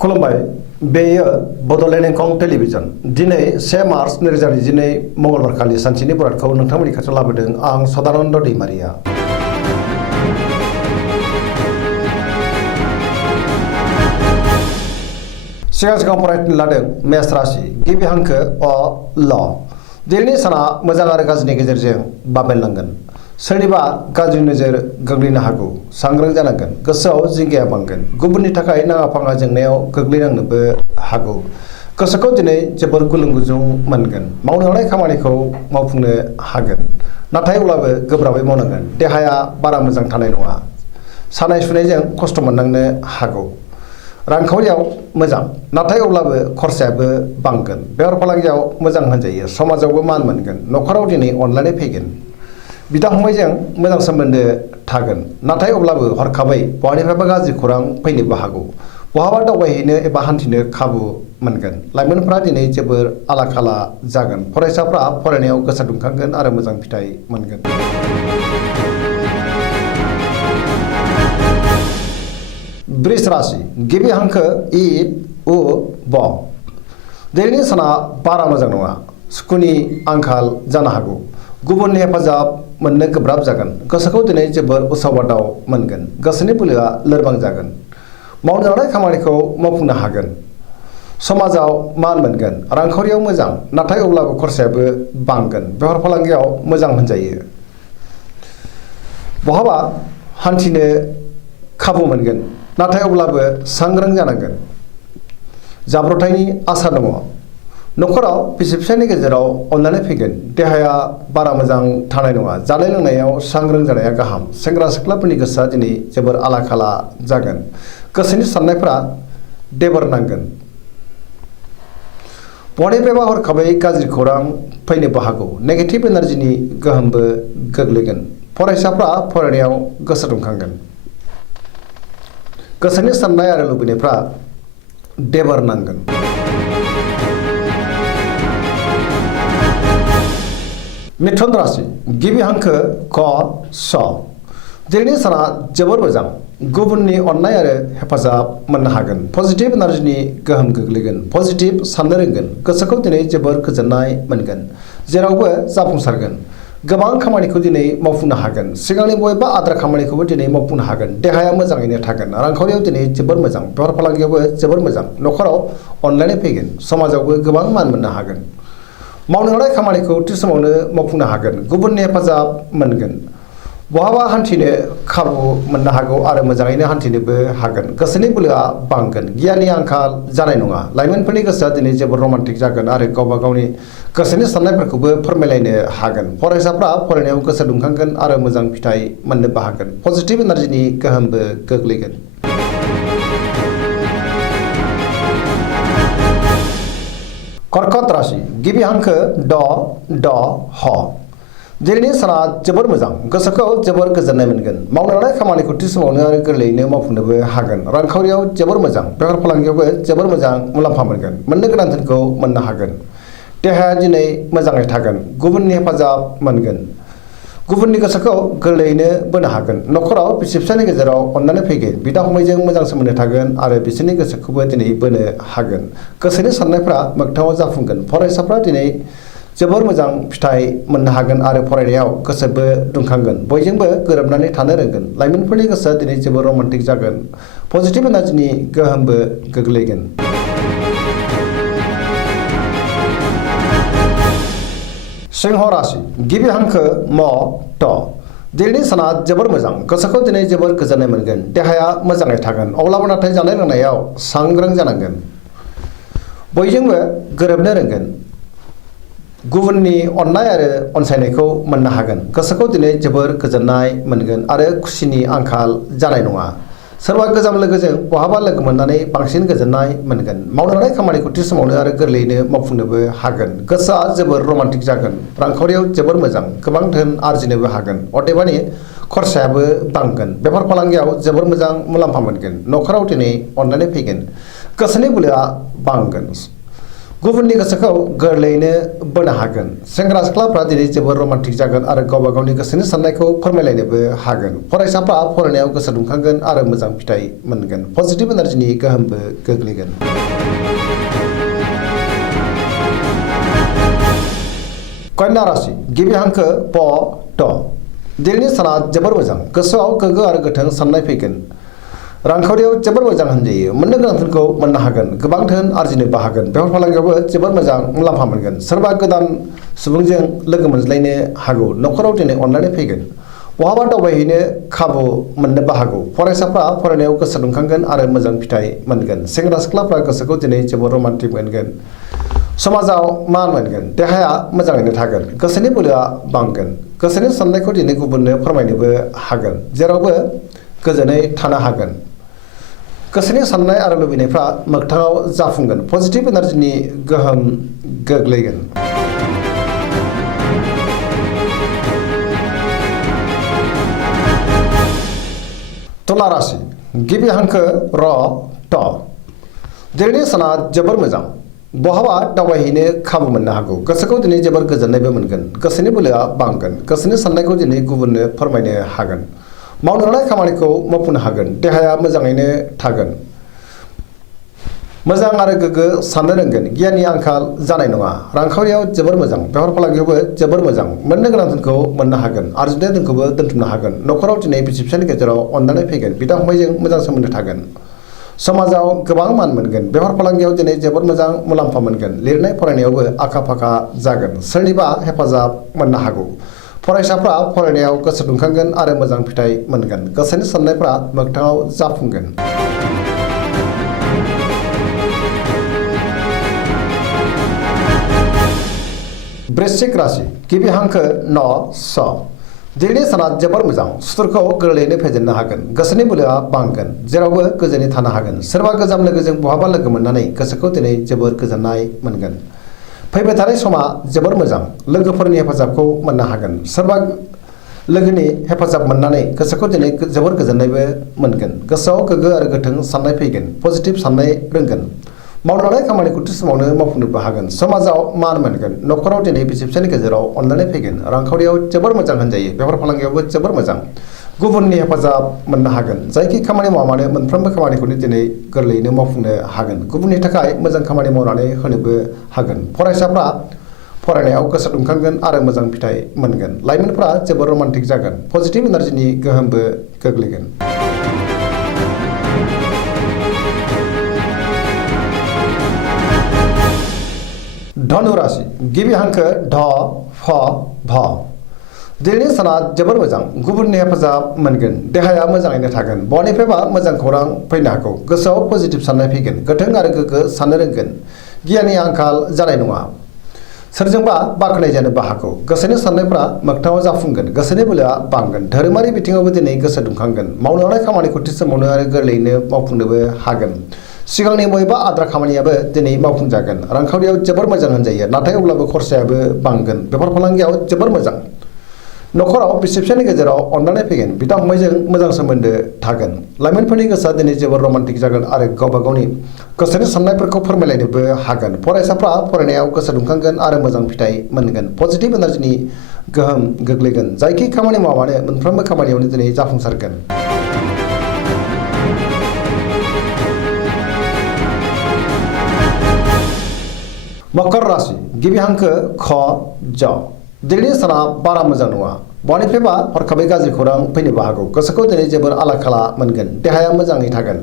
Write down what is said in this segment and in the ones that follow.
खुलुमबाय बेयो बड'लेण्ड इंखं टेलिभिजन दिनै 1 मार्च 2022 मंगलबार खालि सानसेनि बरादखौ नोंथांमोननि खाथियाव लाबोदों आं सदानन्द दैमारिया। सिगां फरायनो लादों मेष राशि गिबि हांखो अ ल। दिनैनि साना मोजां आरो गाज्रिनि गेजेरजों बाबेनलांगोन। सोरनिबा गाज्रि नोजोर गोग्लैनो हागौ, सांग्रां जानांगोन, गोसोआव जिंगाया बांगोन, गुबुननि थाखाय नाङा फाङा जेंनायाव गोग्लैनांनोबो हागौ। गोसोखौ दिनै जोबोर गुलुं गुजुं मोनगोन, मावनो हानाय खामानिखौ मावफुंनो हागोन, नाथाय अब्लाबो गोब्राबै मावनांगोन। देहाया बारा मोजां थानाय नङा, सानाय सुनायजों खस्थ' मोननांनो हागौ। रांखावरियाव मोजां, नाथाय अब्लाबो खरसायाबो बांगोन। बेफार फालांगियाव मोजां होनजायो, समाजावबो मान मोनगोन, न'खराव दिनै अनलायनाय फैगोन। बिदा फंबायजों मोजां सोमोन्दो थागोन, नाथाय अब्लाबो हरखाबै बहानिफ्रायबा गाज्रि खौरां फैनोबो हागौ। बहाबा दावबायहैनो एबा हान्थिनो खाबु मोनगोन। लाइमोनफ्रा दिनै जोबोर आला खाला जागोन। फरायसाफ्रा फरायनायाव गोसो दुंखांगोन आरो मोजां फिथाइ मोनगोन। वृष राशि गिबि हांखो इ उ ब। दिनैनि साना बारा मोजां नङा, सुखुनि आंखाल जानो हागौ। गुबुननि हेफाजाब मोननो गोब्राब जागोन। गोसोखौ दिनै जोबोर उसाव बादाव मोनगोन। गोसोनि बोलोआ लोरबां जागोन। मावनो हानाय खामानिखौ मावफुंनो हागोन। समाजाव मान मोनगोन। रांखावरियाव मोजां, नाथाय अब्लाबो खरसायाबो बांगोन। बेफार फालांगियाव मोजां होनजायो। बहाबा हान्थिनो खाबु मोनगोन, नाथाय अब्लाबो सांग्रां जानांगोन। जाब्रबथायनि आसा दङ। न'खराव बिसि फिसायनि गेजेराव अनलायनाय फैगोन। देहाया बारा मोजां थानाय नङा, जानाय लोंनायाव सांग्रां जानाया गाहाम। सेंग्रा सिख्लाफोरनि गोसोआ दिनै जोबोर आला खाला जागोन। गोसोनि साननायफ्रा देबोर नांगोन। बहानिफ्रायबा हरखाबै गाज्रि खौरां फैनोबो हागौ। नेगेटिभ एनार्जिनि गोहोमबो गोग्लैगोन। फरायसाफ्रा फरायनायाव गोसो दुंखांगोन। गोसोनि साननाय आरो लुबैनायफ्रा देबोर नांगोन। मिथुन राशि गिबि हांखो क स। दिनैनि साना जोबोर मोजां। गुबुननि अननाय आरो हेफाजाब मोननो हागोन। पजिटिभ एनार्जिनि गोहोम गोग्लैगोन। पजिटिभ साननो रोंगोन। गोसोखौ दिनै जोबोर गोजोननाय मोनगोन। जेरावबो जाफुंसारगोन। गोबां खामानिखौ दिनै मावफुंनो हागोन। सिगांनि बबेबा आद्रा खामानिखौबो दिनै मावफुंनो हागोन। देहाया मोजाङैनो थागोन। रांखावरियाव दिनै जोबोर मोजां। बेफार फालांगियावबो जोबोर मोजां। न'खराव अनलायनाय फैगोन। समाजावबो गोबां मान मोननो हागोन। मावनो हानाय खामानिखौ थि समावनो मावफुंनो हागोन। गुबुननि हेफाजाब मोनगोन। बहाबा हान्थिनो खाबु मोननो हागौ आरो मोजाङैनो हान्थिनोबो हागोन। गोसोनि बोलोआ बांगोन। गियाननि आंखाल जानाय नङा। लाइमोनफोरनि गोसोआ दिनै जोबोर रमान्टिक जागोन आरो गावबा गावनि गोसोनि साननायफोरखौबो फोरमायलायनो हागोन। फरायसाफ्रा फरायनायाव गोसो दुंखांगोन आरो मोजां फिथाइ मोननोबो हागोन। पजिटिभ एनार्जिनि गोहोमबो गोग्लैगोन। कर्कट राशि गिबि हांखो ड ड ह। दिनैनि साना जोबोर मोजां। गोसोखौ जोबोर गोजोननाय मोनगोन। मावनो हानाय खामानिखौ थि समावनो आरो गोरलैयैनो मावफुंनोबो हागोन। रांखावरियाव जोबोर मोजां। बेफार फालांगियावबो जोबोर मोजां मुलाम्फा मोनगोन। मोननो गोनां धोनखौ मोननो हागोन। देहाया दिनै मोजाङै थागोन। गुबुननि हेफाजाब मोनगोन। गुबुननि गोसोखौ गोरलैयैनो बोनो हागोन। न'खराव बिसि फिसायनि गेजेराव अननानै फैगोन। बिदा फंबायजों मोजां सोमोन्दो थागोन आरो बिसोरनि गोसोखौबो दिनै बोनो हागोन। गोसोनि साननायफ्रा मोगथाङाव जाफुंगोन। फरायसाफ्रा दिनै जोबोर मोजां फिथाइ मोननो हागोन आरो फरायनायाव गोसोबो दुंखांगोन। बयजोंबो गोरोबनानै थानो रोंगोन। लाइमोनफोरनि गोसोआ दिनै जोबोर रमान्टिक जागोन। पजिटिभ एनार्जिनि गोहोमबो गोग्लैगोन। सिंह राशि गिबि हांखो म ट। दिनैनि साना जोबोर मोजां। गोसोखौ दिनै जोबोर गोजोननाय मोनगोन। देहाया मोजाङै थागोन। अब्लाबो नाथाय जानाय लोंनायाव सांग्रां जानांगोन। बयजोंबो गोरोबनो रोंगोन। गुबुननि अननाय आरो अनसायनायखौ मोननो हागोन। गोसोखौ दिनै जोबोर गोजोननाय मोनगोन आरो खुसिनि आंखाल जानाय नङा। सोरबा गोजाम लोगोजों बहाबा लोगो मोननानै बांसिन गोजोननाय मोनगोन। मावनो हानाय खामानिखौ थि समावनो आरो गोरलैयैनो मावफुंनोबो हागोन। गोसोआ जोबोर रमान्टिक जागोन। रांखावरियाव जोबोर मोजां। गोबां धोन आरजिनोबो हागोन। अदेबानि खरसायाबो बांगोन। बेफार फालांगियाव जोबोर मोजां मुलाम्फा मोनगोन। न'खराव दिनै अनलायनाय फैगोन। गोसोनि बोलोआ बांगोन। गुबुननि गोसोखौ गोरलैयैनो बोनो हागोन। सेंग्रा सिख्लाफ्रा दिनै जोबोर रमान्टिक जागोन आरो गावबा गावनि गोसोनि साननायखौ फोरमायलायनोबो हागोन। फरायसाफ्रा फरायनायाव गोसो दुंखांगोन आरो मोजां फिथाइ मोनगोन। पजिटिभ एनार्जिनि गोहोमबो गोग्लैगोन। कन्या राशि गिबि हांखो प ट। दिनैनि साना जोबोर मोजां। गोसोआव गोग्गो आरो गोथों साननाय फैगोन। रांखावरियाव जोबोर मोजां होनजायो। मोननो गोनां धोनखौ मोननो हागोन। गोबां धोन आरजिनोबो हागोन। बेफार फालांगियावबो जोबोर मोजां मुलाम्फा मोनगोन। सोरबा गोदान सुबुंजों लोगो मोनज्लायनो हागौ। न'खराव दिनै अनलायनाय फैगोन। बहाबा दावबायहैनो खाबु मोननोबो हागौ। फरायसाफ्रा फरायनायाव गोसो दुंखांगोन आरो मोजां फिथाइ मोनगोन। सेंग्रा सिख्लाफ्रा गोसोखौ दिनै जोबोर रमान्टिक मोनगोन। समाजाव मान मोनगोन। देहाया मोजाङैनो थागोन। गोसोनि बोलोआ बांगोन। गोसोनि साननायखौ दिनै गुबुननो फोरमायनोबो हागोन। जेरावबो गोजोनै थानो हागोन। गोसोनि साननाय आरो लुबैनायफ्रा मोगथाङाव जाफुंगोन। पजिटिभ एनार्जिनि गोहोम गोग्लैगोन। तुला राशि गिबि हांखो र ट। दिनैनि साना जोबोर मोजां। बहाबा दावबायहैनो खाबु मोननो हागौ। गोसोखौ दिनै जोबोर गोजोननायबो मोनगोन। गोसोनि बोलोआ बांगोन। गोसोनि साननायखौ दिनै गुबुननो फोरमायनो हागोन। मावनो लानाय खामानिखौ मावफुंनो हागोन। देहाया मोजाङैनो थागोन। मोजां आरो गोग्गो साननो रोंगोन। गियाननि आंखाल जानाय नङा। रांखावरियाव जोबोर मोजां। बेफार फालांगियावबो जोबोर मोजां। मोननो गोनां धोनखौ मोननो हागोन। आरजिनाय धोनखौबो दोनथुमनो हागोन। न'खराव दिनै बिसि फिसायनि गेजेराव अनलायनाय फैगोन। बिदा फंबायजों मोजां सोमोन्दो थागोन। समाजाव गोबां मान मोनगोन। बेफार फालांगियाव दिनै जोबोर मोजां मुलाम्फा मोनगोन। लिरनाय फरायनायावबो आखा फाखा जागोन। सोरनिबा हेफाजाब मोननो हागौ। फरायसाफ्रा फरायनायाव गोसो दुंखांगोन आरो मोजां फिथाइ मोनगोन। गोसोनि साननायफ्रा मोगथाङाव जाफुंगोन। वृश्चिक राशि गिबि हांखो न स। दिनैनि साना जोबोर मोजां। सुथुरखौ गोरलैयैनो फेजेननो हागोन। गोसोनि बोलोआ बांगोन। जेरावबो गोजोनै थानो हागोन। सोरबा गोजाम लोगोजों बहाबा लोगो मोननानै गोसोखौ दिनै जोबोर गोजोननाय मोनगोन। फैबाय थानाय समा जोबोर मोजां। लोगोफोरनि हेफाजाबखौ मोननो हागोन। सोरबा लोगोनि हेफाजाब मोननानै गोसोखौ दिनै जोबोर गोजोननायबो मोनगोन। गोसोआव गोग्गो आरो गोथों साननाय फैगोन। पजिटिभ साननाय रोंगोन। मावनो लानाय खामानिखौ थि समावनो मावफुंनोबो हागोन। समाजाव मान मोनगोन। न'खराव दिनै बिसि फिसायनि गेजेराव अनलायनाय फैगोन। रांखावरियाव जोबोर मोजां होनजायो। बेफार फालांगियावबो जोबोर मोजां। गुबुननि हेफाजाब मोननो हागोन। जायखि खामानि मावा मानो मोनफ्रोमबो खामानिखौनो दिनै गोरलैयैनो मावफुंनो हागोन। गुबुननि थाखाय मोजां खामानि मावनानै होनोबो हागोन। फरायसाफ्रा फरायनायाव गोसो दुंखांगोन आरो मोजां फिथाइ मोनगोन। लाइमोनफ्रा जोबोर रमान्टिक जागोन। पजिटिभ एनार्जिनि गोहोमबो गोग्लैगोन। धनु राशि गिबि हांखो ढ फ भ। दिनैनि साना जोबोर मोजां। गुबुननि हेफाजाब मोनगोन। देहाया मोजाङैनो थागोन। बहानिफ्रायबा मोजां खौरां फैनो हागौ। गोसोआव पजिटिभ साननाय फैगोन। गोथों आरो गोग्गो साननो रोंगोन। गियाननि आंखाल जानाय नङा। सोरजोंबा बाख्नाय जानोबो हागौ। गोसोनि साननायफ्रा मोगथाङाव जाफुंगोन। गोसोनि बोलोआ बांगोन। धोरोमारि बिथिङावबो दिनै गोसो दुंखांगोन। मावनो लानाय खामानिखौ थि समावनो आरो गोरलैयैनो मावफुंनोबो हागोन। सिगांनि बबेबा आद्रा खामानियाबो दिनै मावफुंजागोन। रांखावरियाव जोबोर मोजां होनजायो। नाथाय अब्लाबो खरसायाबो बांगोन। बेफार फालांगियाव जोबोर मोजां। न'खराव बिसि फिसायनि गेजेराव अनलायनाय फैगोन। बिदा फंबायजों मोजां सोमोन्दो थागोन। लाइमोनफोरनि गोसोआ दिनै जोबोर रमान्टिक जागोन आरो गावबा गावनि गोसोनि साननायफोरखौ फोरमायलायनोबो हागोन। फरायसाफ्रा फरायनायाव गोसो दुंखांगोन आरो मोजां फिथाइ मोनगोन। पजिटिभ एनार्जिनि गोहोम गोग्लैगोन। जायखि खामानि मावा मानो मोनफ्रोमबो खामानियावनो दिनै जाफुंसारगोन। मकर राशि गिबि हांखो ख ज। दिनैनि साना बारा मोजां नङा। बहानिफ्रायबा हरखाबै गाज्रि खौरां फैनोबो हागौ। गोसोखौ दिनै जोबोर आला खाला मोनगोन। देहाया मोजाङै थागोन।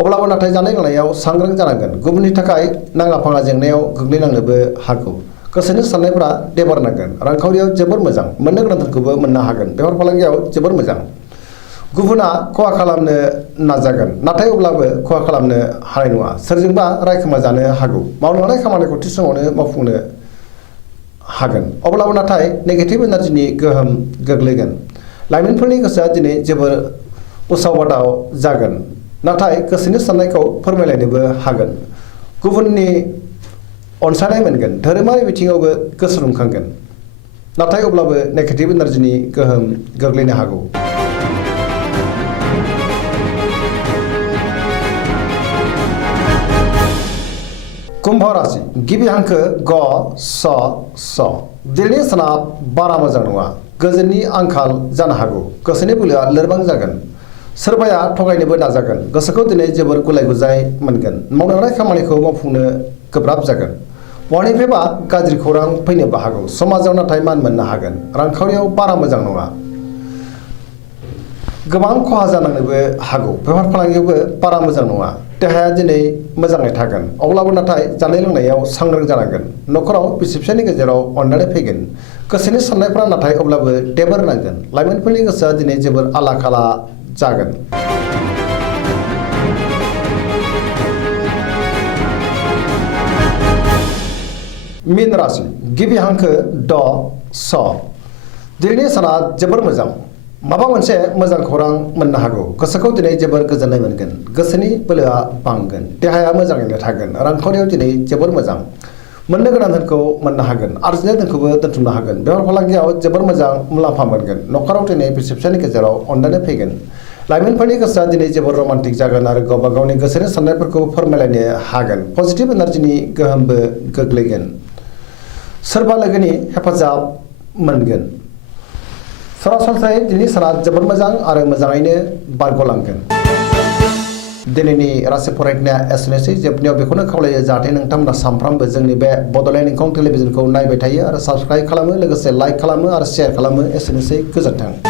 अब्लाबो नाथाय जानाय लोंनायाव सांग्रां जानांगोन। गुबुननि थाखाय नाङा फाङा जेंनायाव गोग्लैनांनोबो हागौ। गोसोनि साननायफ्रा देबारनांगोन। रांखावरियाव जोबोर मोजां। मोननो गोनां धोनखौबो मोननो हागोन। बेफार फालांगियाव जोबोर मोजां। गुबुना खहा खालामनो नाजागोन। नाथाय अब्लाबो खहा खालामनो हानाय नङा। सोरजोंबा रायखोमा जानो हागौ। मावनो लानाय खामानिखौ थि समावनो मावफुंनो हागोन। अब्लाबो नाथाय नेगेटिभ एनार्जिनि गोहोम गोग्लैगोन। लाइमोनफोरनि गोसोआ दिनै जोबोर उसाव बादाव जागोन। नाथाय गोसोनि साननायखौ फोरमायलायनोबो हागोन। गुबुननि अनसायनाय मोनगोन। धोरोमारि बिथिङावबो गोसो दुंखांगोन। नाथाय अब्लाबो नेगेटिभ एनार्जिनि गोहोम गोग्लैनो हागौ। कुम्भ राशि गिबि हांखो ग स स दिनैनि साना बारा मोजां नङा गोजोननि आंखाल जानो हागौ गोसोनि बोलोआ लोरबां जागोन सोरबाया थगायनोबो नाजागोन गोसोखौ दिनै जोबोर गुलाय गुजाय मोनगोन मावनो लानाय खामानिखौ मावफुंनो गोब्राब जागोन बहानिफ्रायबा गाज्रि खौरां फैनोबो हागौ समाजाव नाथाय मान मोननो हागोन रांखावरियाव बारा मोजां नङा गोबां खहा जानांनोबो हागौ बेफार फालांगियावबो बारा मोजां नङा देहाया दिनै मोजाङै थागोन अब्लाबो नाथाय जानाय लोंनायाव सांग्रां जानांगोन न'खराव बिसि फिसायनि गेजेराव अननाय फैगोन गोसोनि साननायफ्रा नाथाय अब्लाबो देबोर नांगोन लाइमोनफोरनि गोसोआ दिनै जोबोर आला खाला जागोन मीन राशि गिबि हांखो ड स दिनैनि साना जोबोर मोजां माबा मोनसे मोजां खौरां मोननो हागौ गोसोखौ दिनै जोबोर गोजोननाय मोनगोन गोसोनि बोलोआ बांगोन देहाया मोजाङैनो थागोन रांखावरियाव दिनै जोबोर मोजां मोननो गोनां धोनखौ मोननो हागोन आरजिनाय धोनखौबो दोनथुमनो हागोन बेफार फालांगियाव जोबोर मोजां मुलाम्फा मोनगोन न'खराव दिनै बिसि फिसायनि गेजेराव अनलायनाय फैगोन लाइमोनफोरनि गोसोआ दिनै जोबोर रमान्टिक जागोन आरो गावबा गावनि गोसोनि साननायफोरखौ फोरमायलायनो हागोन पजिटिभ एनार्जिनि गोहोमबो गोग्लैगोन सोरबा लोगोनि हेफाजाब मोनगोन सरासनस्रायै दिनै साना जोबोर मोजां आरो मोजाङैनो बारग'लांगोन दिनैनि राशि फरायनाया एसेनोसै जोबनायाव बेखौनो खावलायो जाहाथे नोंथांमोना सानफ्रामबो जोंनि बे बड'लेण्ड इंखं टेलिभिजनखौ नायबाय थायो आरो साबस्क्राइब खालामो लोगोसे लाइक खालामो आरो शेयार खालामो एसेनोसै गोजोन्थों